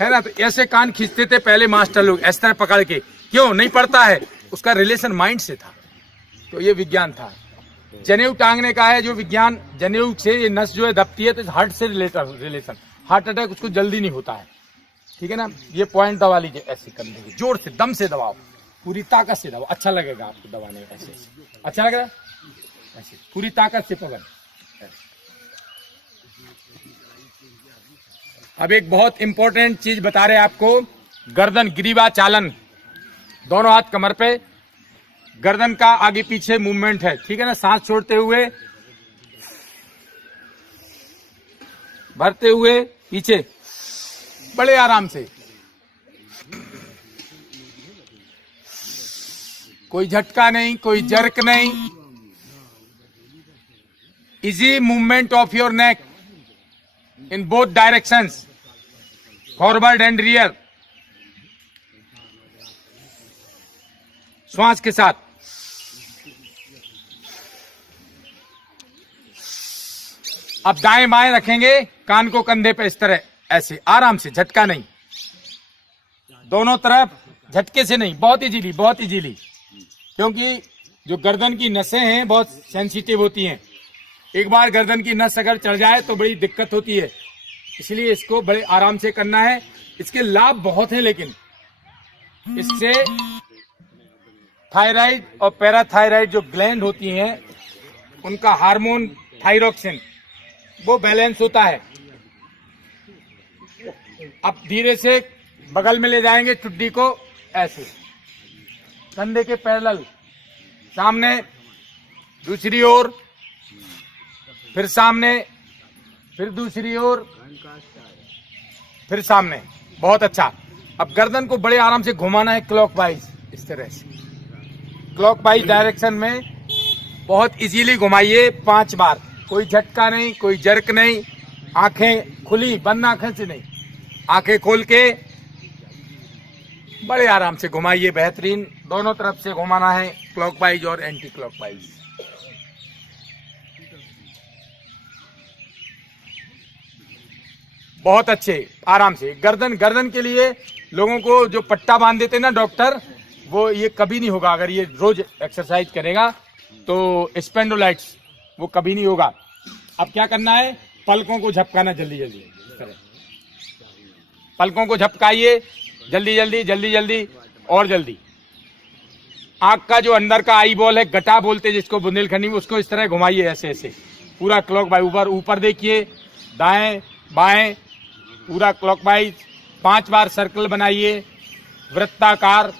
है ना। तो ऐसे कान खींचते थे पहले मास्टर लोग, इस तरह पकड़ के। क्यों नहीं पड़ता है? उसका रिलेशन माइंड से था। तो ये विज्ञान था। जनेऊ टांगने का है जो विज्ञान, जनेऊ से ये नस जो है दबती है, तो हार्ट से रिलेशन, हार्ट अटैक उसको जल्दी नहीं होता है, ठीक है ना। ये पॉइंट दबा लीजिए, ऐसे कर लीजिए, जोर से, दम से दबाओ, पूरी ताकत से दबाओ। अच्छा लगेगा आपको दबाने में, ऐसे ऐसे अच्छा लग रहा है, ऐसे पूरी ताकत से पकड़। अब एक बहुत इंपॉर्टेंट चीज बता रहे हैं आपको, गर्दन ग्रीवा चालन। दोनों हाथ कमर पे, गर्दन का आगे पीछे मूवमेंट है, ठीक है ना। सांस छोड़ते हुए, भरते हुए पीछे, बड़े आराम से, कोई झटका नहीं, कोई जर्क नहीं। Easy movement of your neck in both directions, forward and rear. श्वास के साथ अब दाएं बाएं रखेंगे, कान को कंधे पे इस तरह, ऐसे आराम से, झटका नहीं, दोनों तरफ झटके से नहीं, बहुत इजीली, बहुत इजीली। क्योंकि जो गर्दन की नसें हैं बहुत सेंसिटिव होती हैं, एक बार गर्दन की नस अगर चढ़ जाए तो बड़ी दिक्कत होती है, इसलिए इसको बड़े आराम से करना है। इसके लाभ बहुत हैं, लेकिन इससे थायराइड और पैराथायराइड जो ग्लैंड होती हैं, उनका हार्मोन थायरोक्सिन वो बैलेंस होता है। अब धीरे से बगल में ले जाएंगे टुड्डी को, ऐसे कंधे के पैरेलल, सामने, दूसरी ओर, फिर सामने, फिर दूसरी ओर, फिर सामने। बहुत अच्छा। अब गर्दन को बड़े आराम से घुमाना है क्लॉकवाइज, इस तरह से क्लॉकवाइज डायरेक्शन में बहुत इजीली घुमाइए 5 बार। कोई झटका नहीं, कोई जर्क नहीं, आंखें खुली, बंद आंखें से नहीं, आंखें खोल के बड़े आराम से घुमाइए। बेहतरीन, दोनों तरफ से घुमाना है, क्लॉकवाइज और एंटी क्लॉकवाइज। बहुत अच्छे, आराम से। गर्दन के लिए लोगों को जो पट्टा बांध देते ना डॉक्टर, वो ये कभी नहीं होगा। अगर ये रोज एक्सरसाइज करेगा तो स्पेंडोलाइट्स वो कभी नहीं होगा। अब क्या करना है, पलकों को झपकाना जल्दी जल्दी, पलकों को झपकाइए जल्दी जल्दी जल्दी जल्दी और जल्दी। आंख का जो अंदर का आई बॉल है, गटा बोलते जिसको बुंदेलखंडी में, उसको इस तरह घुमाइए, ऐसे ऐसे पूरा क्लॉक वाइज, ऊपर ऊपर देखिए, दाएं बाएं, पूरा क्लॉकवाइज 5 बार सर्कल बनाइए, वृत्ताकार।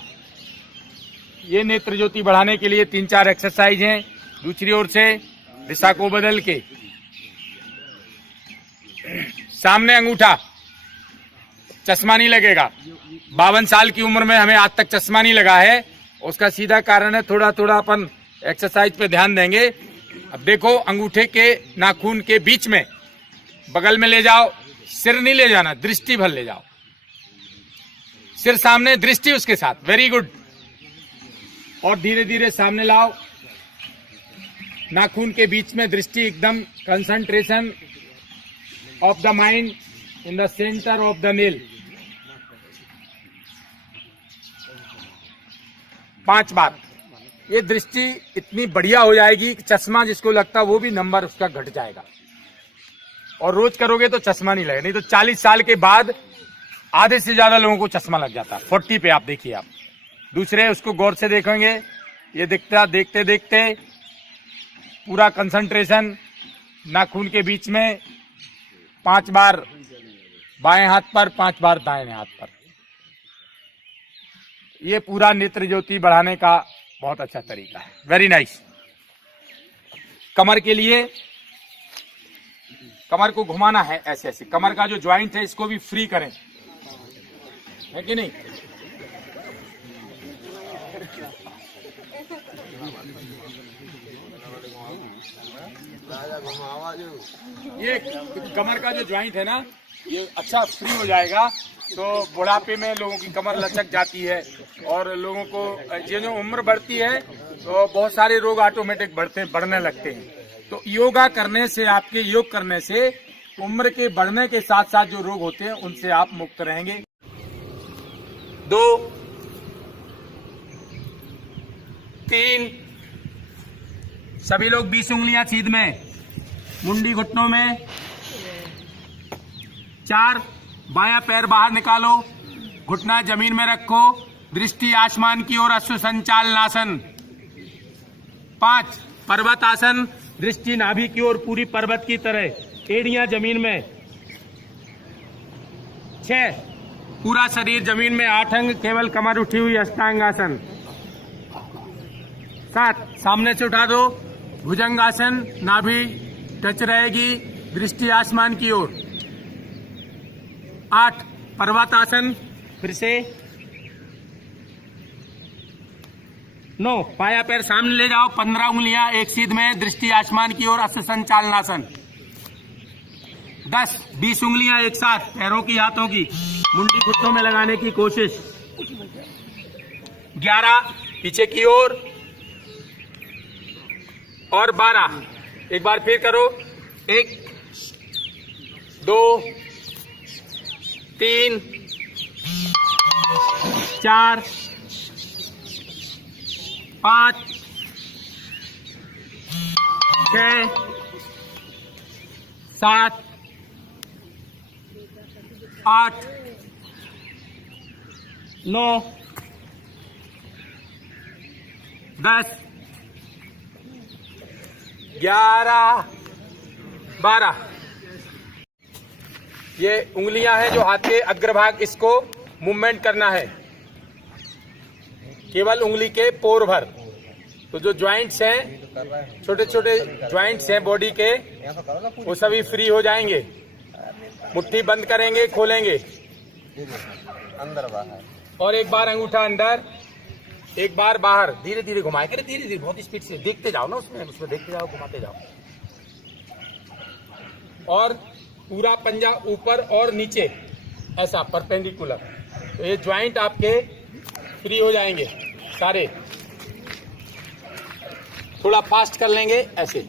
ये नेत्र ज्योति बढ़ाने के लिए 3-4 एक्सरसाइज हैं। दूसरी ओर से दिशा को बदल के, सामने अंगूठा, चश्मा नहीं लगेगा। 52 साल की उम्र में हमें आज तक चश्मा नहीं लगा है, उसका सीधा कारण है थोड़ा थोड़ा अपन एक्सरसाइज पे ध्यान देंगे। अब देखो, अंगूठे के नाखून के बीच में बगल में ले जाओ, सिर नहीं ले जाना, दृष्टि भर ले जाओ, सिर सामने, दृष्टि उसके साथ। Very good. और धीरे धीरे सामने लाओ। नाखून के बीच में दृष्टि एकदम, concentration of the mind in the centre of the nail. 5 बार। ये दृष्टि इतनी बढ़िया हो जाएगी कि चश्मा जिसको लगता है वो भी नंबर उसका घट जाएगा। और रोज करोगे तो चश्मा नहीं लगेगा, नहीं तो 40 साल के बाद आधे से ज्यादा लोगों को चश्मा लग जाता है। 40 पे आप देखिए, आप दूसरे उसको गौर से देखेंगे, ये देखते देखते पूरा कंसंट्रेशन नाखून के बीच में 5 बार बाएं हाथ पर, 5 बार दाएं हाथ पर। ये पूरा नेत्र ज्योति बढ़ाने का बहुत अच्छा तरीका है। Very nice. कमर के लिए कमर को घुमाना है ऐसे ऐसे। कमर का जो ज्वाइंट है इसको भी फ्री करें, है कि नहीं? ये कमर का जो ज्वाइंट है ना, ये अच्छा फ्री हो जाएगा तो बुढ़ापे में लोगों की कमर लचक जाती है और लोगों को जो उम्र बढ़ती है तो बहुत सारे रोग ऑटोमेटिक बढ़ने लगते हैं। तो योगा करने से, आपके योग करने से उम्र के बढ़ने के साथ साथ जो रोग होते हैं उनसे आप मुक्त रहेंगे। 2 3 सभी लोग 20 उंगलियां सीध में, मुंडी घुटनों में। 4 बायां पैर बाहर निकालो, घुटना जमीन में रखो, दृष्टि आसमान की ओर, अश्व संचालनासन। 5 पर्वत आसन, दृष्टि नाभि की ओर पूरी पर्वत की तरह, एड़ियां जमीन में। 6 पूरा शरीर जमीन में, 8 अंग, केवल कमर उठी हुई, अष्टांगासन। 7 सामने से उठा दो, भुजंगासन, नाभि टच रहेगी, दृष्टि आसमान की ओर। 8 पर्वतासन, फिर से। 9 पाया पैर सामने ले जाओ, 15 उंगलियां एक सीध में, दृष्टि आसमान की ओर, अश्व संचालनासन। 10 20 उंगलियां एक साथ, पैरों की हाथों की, मुंडी घुटनों में लगाने की कोशिश। 11 पीछे की ओर और 12 एक बार फिर करो। 1 2 3 4 5 6 7 8 9 10 11 12। ये उंगलियां हैं जो हाथ के अग्रभाग, इसको मूवमेंट करना है केवल उंगली के पोर भर। तो जो ज्वाइंट्स हैं, छोटे छोटे ज्वाइंट्स हैं बॉडी के, वो सभी फ्री हो जाएंगे। मुट्ठी बंद करेंगे, खोलेंगे, अंदर बाहर, और एक बार अंगूठा अंदर, एक बार बाहर। धीरे धीरे घुमाए करें, धीरे धीरे, बहुत स्पीड से। देखते जाओ ना, उसमें देखते जाओ, घुमाते जाओ। और पूरा पंजा ऊपर और नीचे ऐसा परपेंडिकुलर। तो ये ज्वाइंट आपके फ्री हो जाएंगे सारे। थोड़ा फास्ट कर लेंगे ऐसे।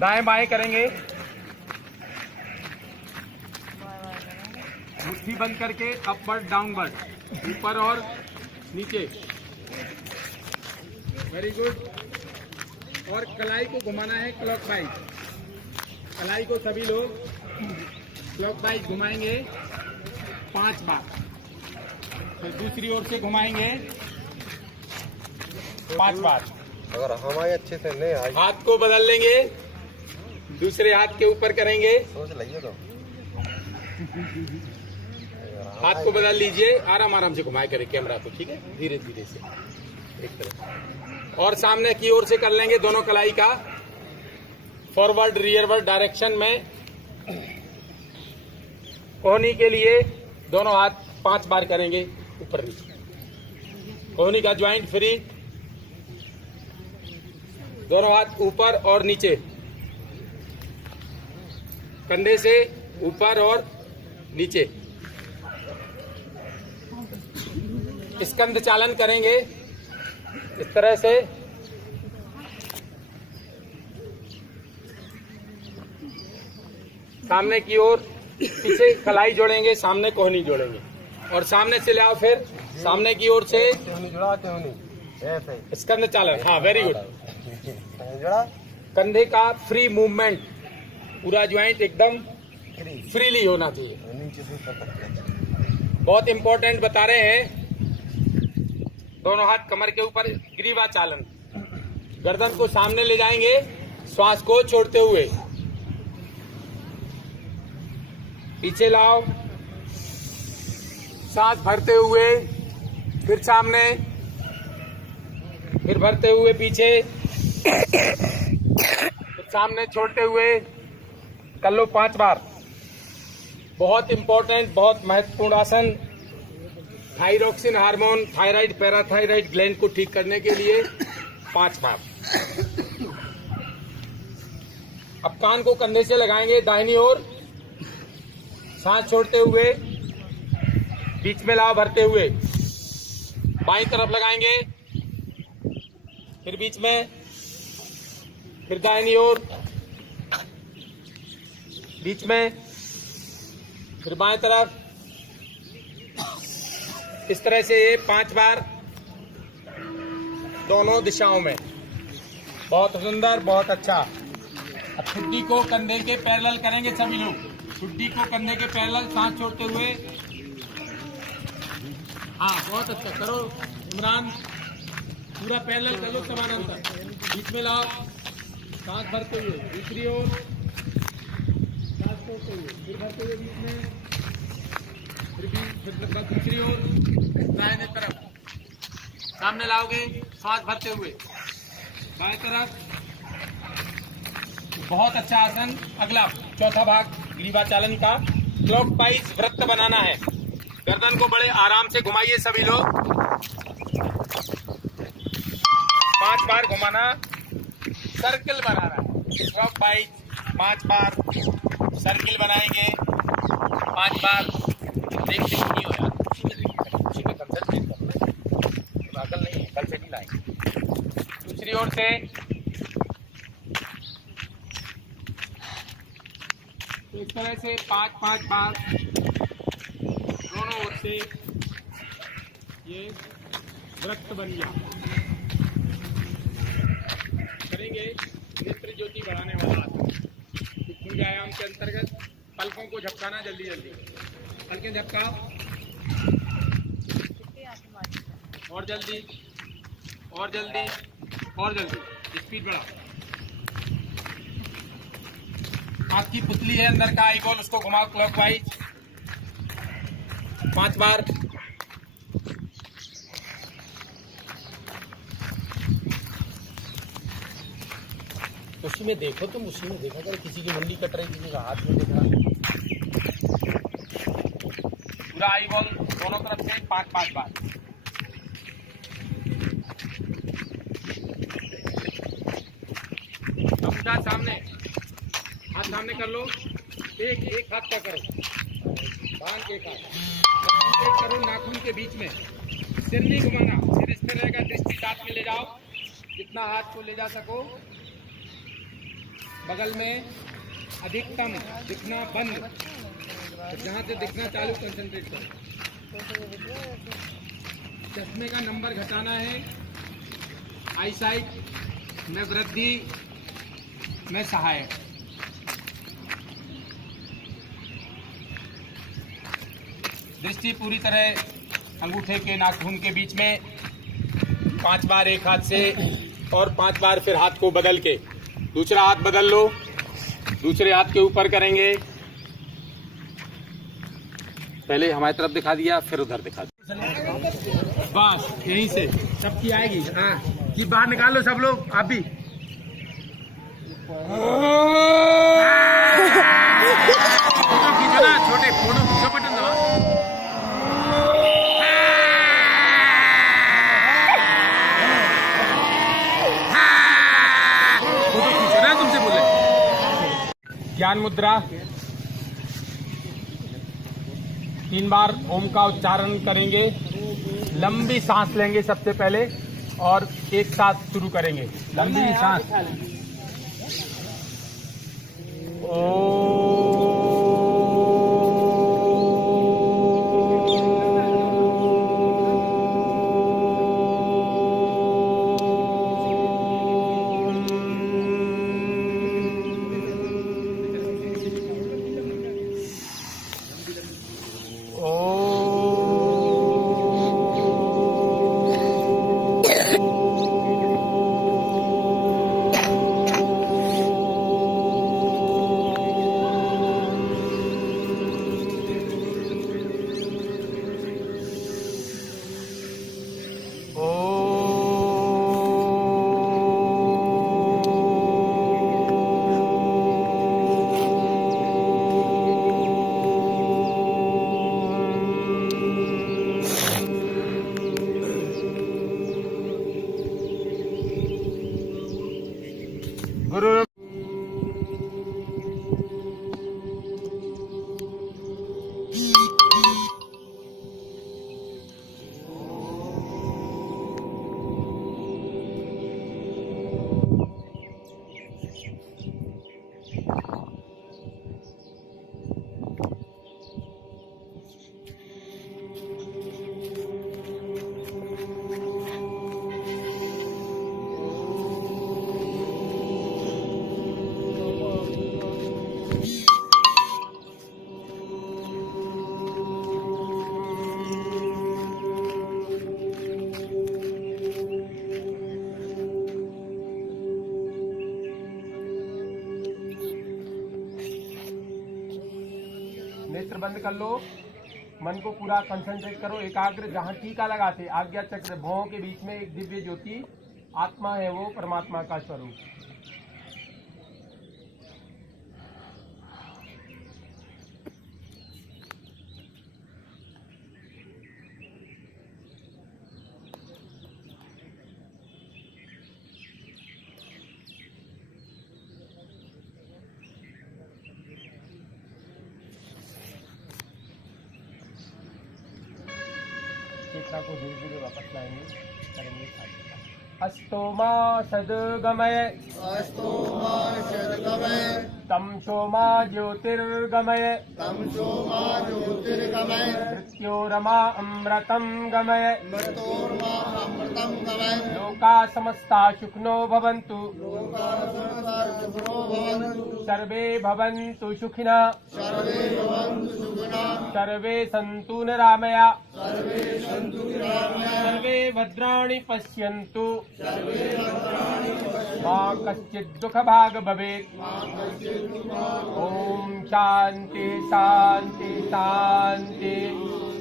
दाएं बाएं करेंगे, मुट्ठी बंद करके, अपवर्ड डाउनवर्ड, ऊपर और नीचे। Very good. और कलाई को घुमाना है क्लॉकवाइज। कलाई को सभी लोग क्लॉकवाइज घुमाएंगे 5 बार। फिर दूसरी ओर से घुमाएंगे 5 बार। अगर हमारे अच्छे से नहीं आई, हाथ को बदल लेंगे, दूसरे हाथ के ऊपर करेंगे। सोच लिया तो हाथ को बदल लीजिए, आराम आराम से घुमाए करें कैमरा को, ठीक है? धीरे धीरे से एक तरफ। और सामने की ओर से कर लेंगे दोनों कलाई का, फॉरवर्ड रियरवर्ड डायरेक्शन में। कोहनी के लिए दोनों हाथ 5 बार करेंगे ऊपर नीचे। कोहनी का ज्वाइंट फ्री, दोनों हाथ ऊपर और नीचे, कंधे से ऊपर और नीचे। स्कंद चालन करेंगे इस तरह से। सामने की ओर, पीछे कलाई जोड़ेंगे, सामने कोहनी जोड़ेंगे और सामने से ले आओ, फिर सामने की ओर से क्यों नहीं जुड़ा, क्यों नहीं ऐसे स्कंद चालन। हाँ, वेरी गुड। जुड़ा कंधे का फ्री मूवमेंट, पूरा ज्वाइंट एकदम फ्रीली होना चाहिए। नीचे से ऊपर तक। बहुत इंपॉर्टेंट बता रहे हैं। दोनों हाथ कमर के ऊपर, ग्रीवा चालन। गर्दन को सामने ले जाएंगे, श्वास को छोड़ते हुए। पीछे लाओ, सांस भरते हुए, फिर सामने, फिर भरते हुए पीछे, फिर सामने छोड़ते हुए। कर लो 5 बार। बहुत इंपॉर्टेंट, बहुत महत्वपूर्ण आसन। Thyroxine hormone, thyroid, parathyroid gland को ठीक करने के लिए 5 बार। अब कान को कंधे से लगाएंगे दाहिनी ओर, सांस छोड़ते हुए, बीच में लाभ भरते हुए। बाईं तरफ लगाएंगे, फिर बीच में, फिर दाहिनी ओर, बीच में, फिर बाएं तरफ। इस तरह से ये 5 बार दोनों दिशाओं में। बहुत सुंदर, बहुत अच्छा। अब ठुड्डी को कंधे के पैरेलल करेंगे सभी लोग। ठुड्डी को कंधे के पैरेलल, सांस छोड़ते हुए। हाँ, बहुत अच्छा करो इमरान, पूरा पैरेलल कर लो समानांतर। बीच में लाओ, सांस भरते हुए, दूसरी ओर सांस छोड़ते हुए, फिर भरते हुए बीच में, फिर दूसरी ओर, दाहिने तरफ सामने लाओगे, सांस भरते हुए, बाएं तरफ। बहुत अच्छा आसन। अगला चौथा भाग ग्रीवा चालन का, क्लॉकवाइज वृत्त बनाना है। गर्दन को बड़े आराम से घुमाइए सभी लोग। 5 बार घुमाना, सर्किल बनाना है। क्लॉकवाइज 5 बार सर्किल बनाएंगे, 5 बार। देखते नहीं हो यार, उसी में कंसंट्रेट करना, अकल नहीं है, कल से भी लाएंगे। दूसरी ओर से तो इस तरह से 5-5 बार दोनों ओर से ये वृत्त बन गया। करेंगे नेत्र ज्योति बढ़ाने वाला आसन। भुजंग व्यायाम के अंतर्गत पलकों को झपकाना, जल्दी जल्दी पलकें झपकाओ, और जल्दी, और जल्दी, और जल्दी, स्पीड बढ़ाओ। आँख की पुतली है अंदर का आई बॉल, उसको घुमाओ क्लॉकवाइज 5 बार। उसी में देखो, तुम उसी में देखा करो, किसी की मुंडी कट रही, किसी का हाथ में दिख रहा। पूरा आई बॉल दोनों तरफ से 5-5 बार। अंगूठा सामने, हाथ सामने कर लो, एक हाथ का करो, बांध एक हाथ करो नाखून के बीच में। सिर नहीं घुमाना, सिर इस पे रहेगा, दृष्टि साथ में ले जाओ, जितना हाथ को ले जा सको। बगल में अधिकतम दिखना बंद, जहाँ से दिखना चालू कंसंट्रेट करो। चश्मे का नंबर घटाना है, आई साइट में वृद्धि में सहायक। दृष्टि पूरी तरह अंगूठे के नाखून के बीच में। 5 बार एक हाथ से और 5 बार फिर हाथ को बदल के। दूसरा हाथ बदल लो, दूसरे हाथ के ऊपर करेंगे। पहले हमारी तरफ दिखा दिया, फिर उधर दिखा दिया। बस यहीं से सबकी आएगी। हाँ, कि बाहर निकाल लो सब लोग, आप भी। छोटे फोटो खींचो बटन दबा। फोटो खींचो ना, तुमसे बोले। ज्ञान मुद्रा, 3 बार ओम का उच्चारण करेंगे। लंबी सांस लेंगे सबसे पहले और एक साथ शुरू करेंगे। लंबी सांस। गुरु नेत्र बंद कर लो। मन को पूरा कंसंट्रेट करो, एकाग्र। जहाँ टीका लगाते आज्ञा चक्र भौं के बीच में एक दिव्य ज्योति आत्मा है, वो परमात्मा का स्वरूप। चेतना को धीरे धीरे वापस लाएंगे, करेंगे। अस्तोमा सद्गमय तम सोमा ज्योतिर्गमय मृत्योरमा अमृतं गमय लोका समस्ता सुखिनो भवन्तु सर्वे भवन्तु सुखिनः सर्वे सन्तु निरामया सर्वे भद्राणि पश्यन्तु मा कश्चित् दुःखभाग् भवेत्। ओम शांति शांति शांति।